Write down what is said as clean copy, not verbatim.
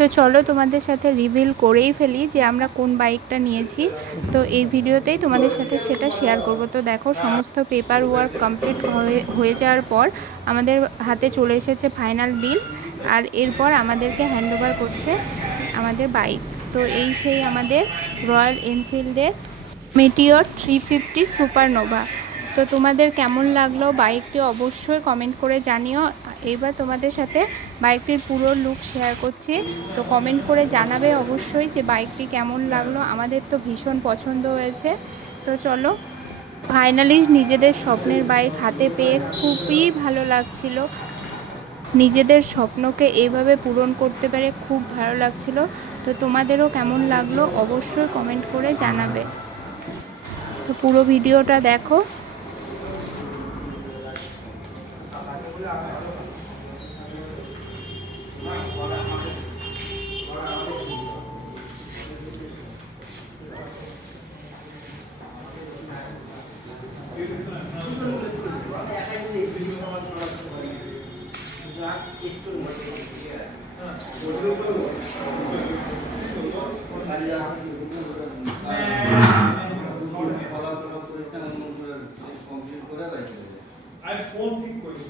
তো চলো তোমাদের সাথে রিভিল করেই ফেলি যে আমরা কোন বাইকটা নিয়েছি। তো এই ভিডিওতেই তোমাদের সাথে সেটা শেয়ার করব। তো দেখো, সমস্ত পেপার ওয়ার্ক কমপ্লিট হয়ে যাওয়ার পর আমাদের হাতে চলে এসেছে ফাইনাল বিল। আর এরপর আমাদেরকে হ্যান্ডওভার করছে আমাদের বাইক। তো এই সেই আমাদের রয়্যাল এনফিল্ডের মেটিওর 350 সুপারনোভা। তো তোমাদের কেমন লাগলো বাইকটি অবশ্যই কমেন্ট করে জানিও। এবার তোমাদের সাথে বাইকটির পুরো লুক শেয়ার করছি। তো কমেন্ট করে জানাবে অবশ্যই যে বাইকটি কেমন লাগলো। আমাদের তো ভীষণ পছন্দ হয়েছে। তো চলো, ফাইনালি নিজেদের স্বপ্নের বাইক হাতে পেয়ে খুবই ভালো লাগছিল। নিজেদের স্বপ্নকে এইভাবে পূরণ করতে পেরে খুব ভালো লাগছিল। তো তোমাদেরও কেমন লাগলো অবশ্যই কমেন্ট করে জানাবে। তো পুরো ভিডিওটা দেখো। ফোন ঠিক করি